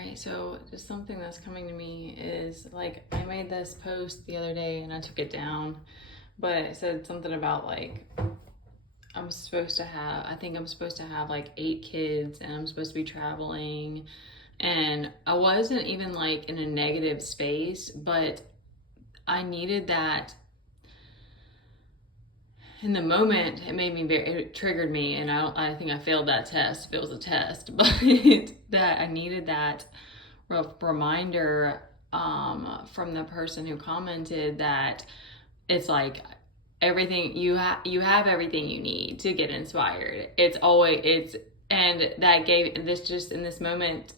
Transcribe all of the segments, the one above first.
right, so just something that's coming to me is like I made this post the other day and I took it down, but it said something about like I think I'm supposed to have like 8 kids and I'm supposed to be traveling. And I wasn't even like in a negative space, but I needed that in the moment. It triggered me, and I think I failed that test if it was a test, but that I needed that reminder from the person who commented that it's like everything you have everything you need to get inspired. And that gave this just in this moment.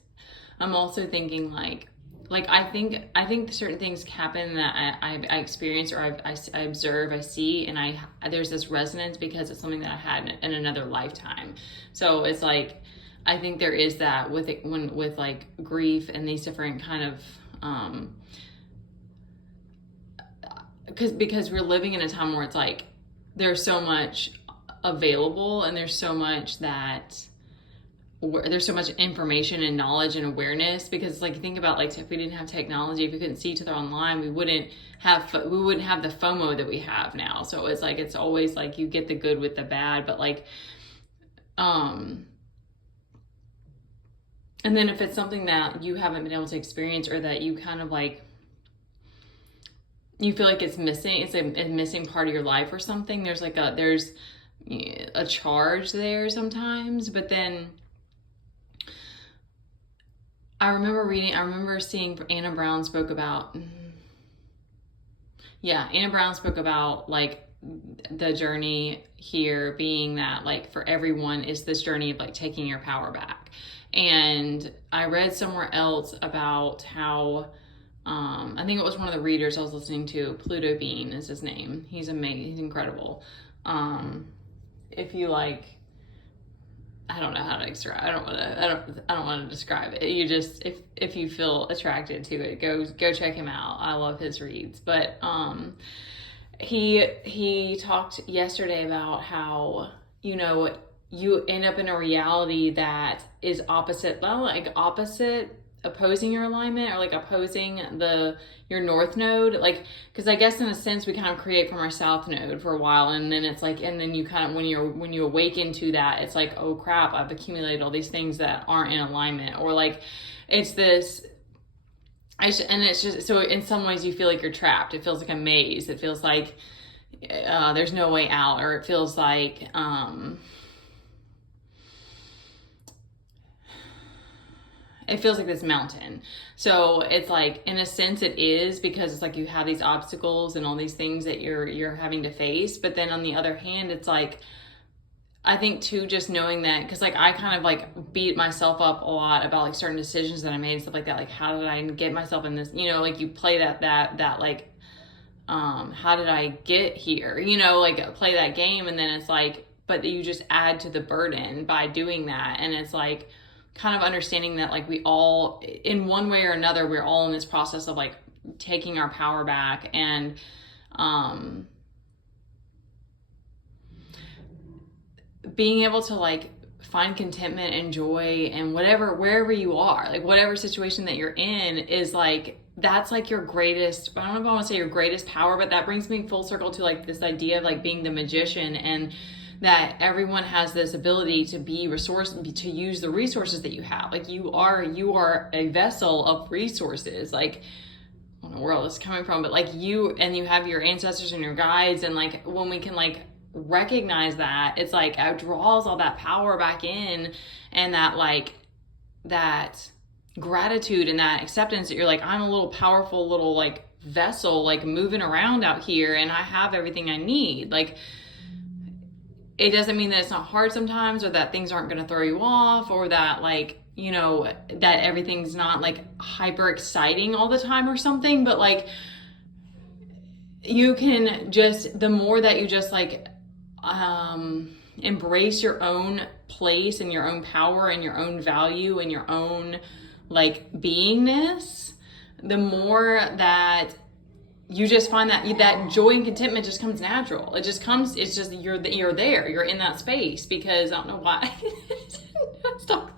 I'm also thinking like I think certain things happen that I experience, or I observe, I see, and there's this resonance because it's something that I had in another lifetime. So it's like I think there is that with like grief and these different kind of because we're living in a time where it's like there's so much available, and there's so much information and knowledge and awareness. Because like think about like if we didn't have technology, if we couldn't see each other online, we wouldn't have the FOMO that we have now. So it's like it's always like you get the good with the bad, but like and then if it's something that you haven't been able to experience, or that you kind of like you feel like it's missing, it's a missing part of your life or something, there's a charge there sometimes. But then I remember seeing Anna Brown spoke about like the journey here being that like for everyone is this journey of like taking your power back. And I read somewhere else about how I think it was one of the readers I was listening to, Pluto Bean is his name. He's amazing. He's incredible. If you like, I don't know how to describe. I don't want to describe it. You just if you feel attracted to it, go check him out. I love his reads. But he talked yesterday about how you end up in a reality that is opposite opposing your alignment, or like opposing your north node, like because I guess in a sense we kind of create from our south node for a while, and then it's like, and then you kind of when you awaken to that, it's like, oh crap, I've accumulated all these things that aren't in alignment, or like it's this and it's just so in some ways you feel like you're trapped. It feels like a maze. It feels like there's no way out, or it feels like this mountain. So it's like, in a sense it is, because it's like you have these obstacles and all these things that you're having to face. But then on the other hand, it's like, I think too, just knowing that, because like I kind of like beat myself up a lot about like certain decisions that I made and stuff like that. Like, how did I get myself in this, like you play that like, how did I get here? Like play that game. And then it's like, but you just add to the burden by doing that. And it's like, kind of understanding that like we all, in one way or another, we're all in this process of like taking our power back, and being able to like find contentment and joy and wherever you are, like whatever situation that you're in is like, that's like your greatest, I don't know if I want to say your greatest power, but that brings me full circle to like this idea of like being the magician, and that everyone has this ability to to use the resources that you have. Like you are a vessel of resources. Like, I don't know where all this is coming from, but like you have your ancestors and your guides. And like, when we can like recognize that, it's like it draws all that power back in, and that like, that gratitude and that acceptance that you're like, I'm a little powerful little like vessel, like moving around out here, and I have everything I need. Like, it doesn't mean that it's not hard sometimes, or that things aren't going to throw you off, or that like, that everything's not like hyper exciting all the time or something. But like, you can just, the more that you just like embrace your own place and your own power and your own value and your own like beingness, the more that you just find that joy and contentment just comes natural. It just comes, you're there, you're in that space. Because I don't know why. Stop.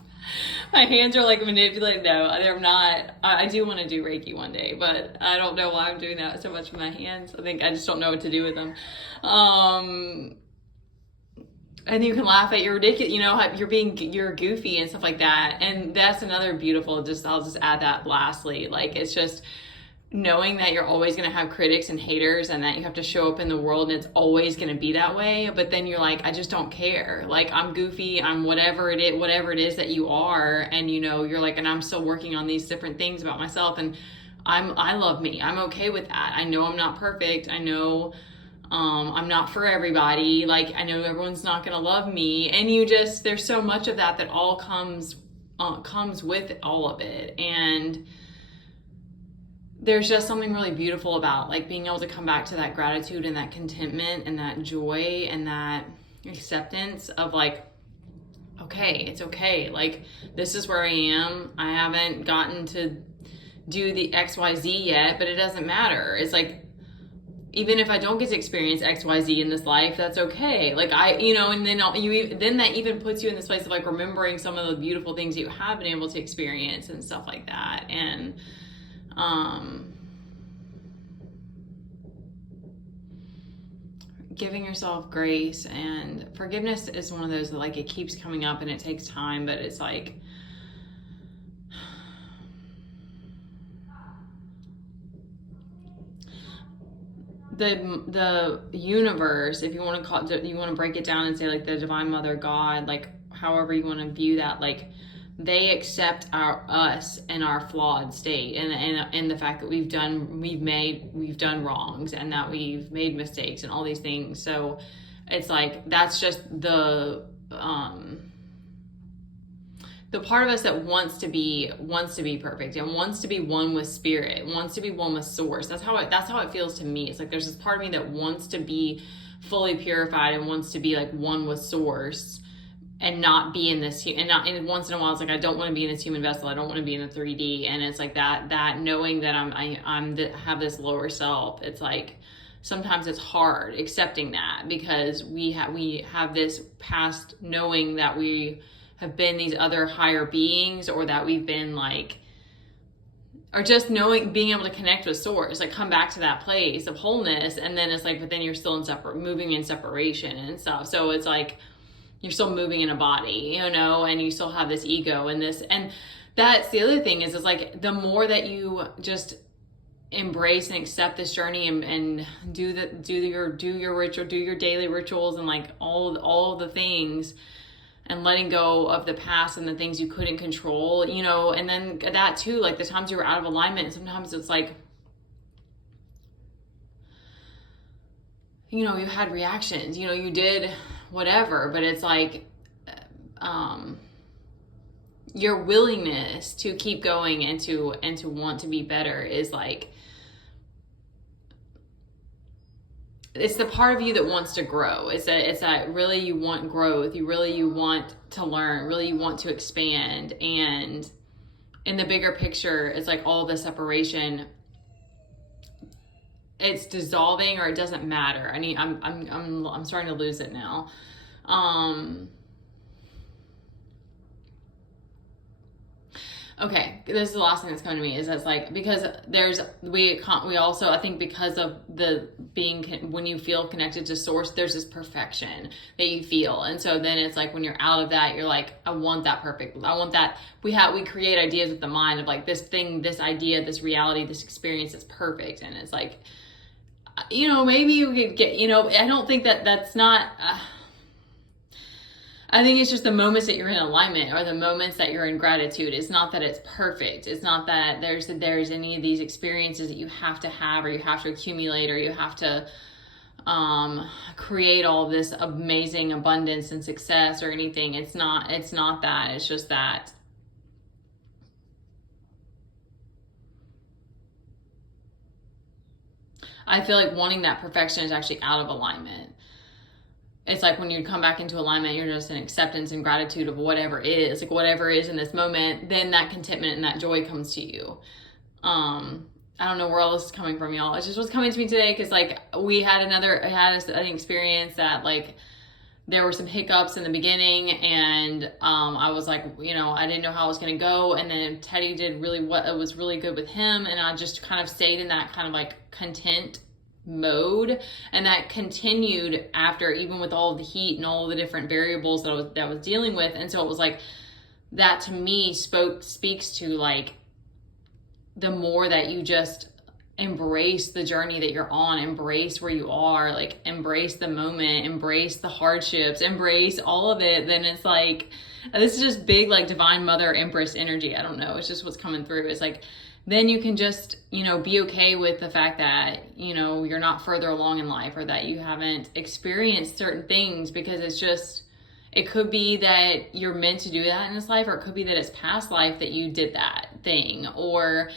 My hands are like manipulated. No, they're not. I do want to do Reiki one day, but I don't know why I'm doing that so much with my hands. I think I just don't know what to do with them. And you can laugh at your ridiculous, you know, you're goofy and stuff like that. And that's another beautiful, I'll just add that lastly. Like, it's just knowing that you're always going to have critics and haters and that you have to show up in the world and it's always going to be that way. But then you're like, I just don't care. Like, I'm goofy. I'm whatever it is that you are. And, you know, you're like, and I'm still working on these different things about myself. And I love me. I'm okay with that. I know I'm not perfect. I know, I'm not for everybody. Like, I know everyone's not going to love me. And there's so much of that all comes with all of it. And there's just something really beautiful about like being able to come back to that gratitude and that contentment and that joy and that acceptance of like, okay, it's okay. Like, this is where I am. I haven't gotten to do the XYZ yet, but it doesn't matter. It's like, even if I don't get to experience XYZ in this life, that's okay. Like, and then that even puts you in this place of like remembering some of the beautiful things you have been able to experience and stuff like that. And, giving yourself grace and forgiveness is one of those that like, it keeps coming up and it takes time, but it's like, the universe, if you want to call it, you want to break it down and say like the divine mother, God, like however you want to view that, like they accept us and our flawed state and the fact that we've done wrongs and that we've made mistakes and all these things. So it's like, that's just the part of us that wants to be perfect and wants to be one with spirit, wants to be one with source. That's how it feels to me. It's like there's this part of me that wants to be fully purified and wants to be like one with source and not be in this, and once in a while it's like, I don't want to be in this human vessel. I don't want to be in a 3D. And it's like that knowing that have this lower self. It's like, sometimes it's hard accepting that because we have this past knowing that we have been these other higher beings, or that we've been like, or just knowing, being able to connect with source, like come back to that place of wholeness. And then it's like, but then you're still moving in separation and stuff. So it's like, you're still moving in a body, and you still have this ego and this, and that's the other thing is like, the more that you just embrace and accept this journey and do your ritual, do your daily rituals and like all the things, and letting go of the past and the things you couldn't control, and then that too, like the times you were out of alignment, sometimes it's like, you had reactions, you did whatever, but it's like, your willingness to keep going and to want to be better is like, it's the part of you that wants to grow. It's that really you want growth. You want to learn, really you want to expand. And in the bigger picture, it's like all the separation, it's dissolving, or it doesn't matter. I mean, I'm starting to lose it now. Okay, this is the last thing that's coming to me, is that's like, because we also, I think because of when you feel connected to source, there's this perfection that you feel. And so then it's like, when you're out of that, you're like, I want that perfect. I want that. We create ideas with the mind of like, this thing, this idea, this reality, this experience is perfect. And it's like, maybe you could get, I don't think that's not, I think it's just the moments that you're in alignment, or the moments that you're in gratitude. It's not that it's perfect. It's not that there's any of these experiences that you have to have, or you have to accumulate, or you have to create all this amazing abundance and success or anything. It's not that. It's just that I feel like wanting that perfection is actually out of alignment. It's like when you come back into alignment, you're just in acceptance and gratitude of whatever is, like whatever is in this moment, then that contentment and that joy comes to you. I don't know where all this is coming from, y'all. It's just what's coming to me today, because like I had an experience that like there were some hiccups in the beginning, and I was like, I didn't know how it was going to go. And then Teddy did what it was really good with him, and I just kind of stayed in that kind of like content mode, and that continued after, even with all of the heat and all the different variables that I was dealing with. And so it was like that to me speaks to like the more that you just embrace the journey that you're on, embrace where you are, like embrace the moment, embrace the hardships, embrace all of it, then it's like, this is just big like divine mother empress energy. I don't know, it's just what's coming through. It's like, then you can just, be okay with the fact that, you're not further along in life, or that you haven't experienced certain things, because it could be that you're meant to do that in this life, or it could be that it's past life that you did that thing, or,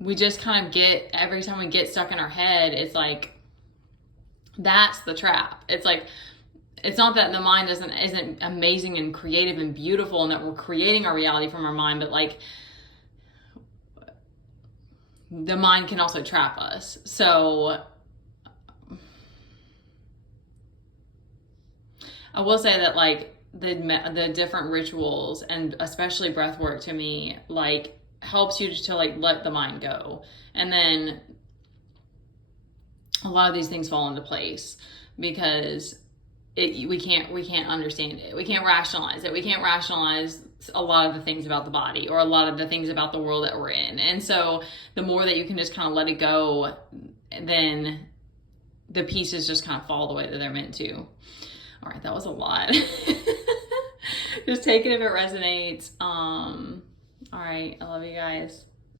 we just kind of every time we get stuck in our head, it's like, that's the trap. It's like, it's not that the mind isn't amazing and creative and beautiful, and that we're creating our reality from our mind, but like, the mind can also trap us. So I will say that like the different rituals, and especially breath work, to me, like helps you to like let the mind go, and then a lot of these things fall into place, because we can't understand it, we can't rationalize it, we can't rationalize a lot of the things about the body, or a lot of the things about the world that we're in. And so the more that you can just kind of let it go, then the pieces just kind of fall the way that they're meant to. All right, that was a lot. Just take it if it resonates. All right, I love you guys.